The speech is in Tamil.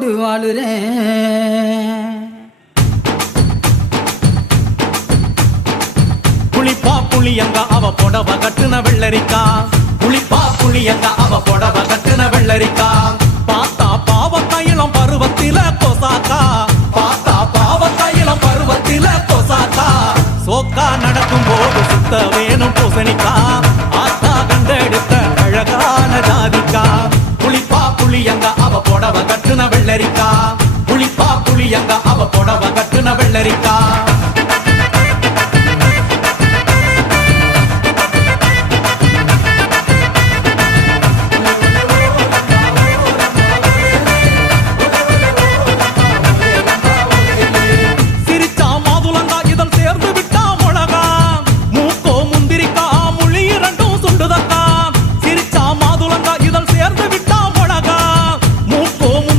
உசுரோடு வாழுறேன். புளிப்பா புளியங்க அவ புடவ கட்டுன வெள்ளரிக்கா, புளிப்பா புளியங்க அவ புடவ கட்டுன வெள்ளரிக்கா. பார்த்தா பாவக்காயிலம் பருவத்தில கொசாக்கா, பார்த்தா பாவக்காயிலம் பருவத்தில கொசாக்கா. சோக்கா நடக்கும் போது சுத்த வேணும் பூசணிக்கா, ஆத்தா கண்டெடுத்த அழகான ஜாதிக்கா. புளிப்பா புளியங்க அவ புடவ கட்டுன வெள்ளரிக்கா, புளிப்பா புளியங்க அவ புடவ கட்டுன வெள்ளரிக்கா.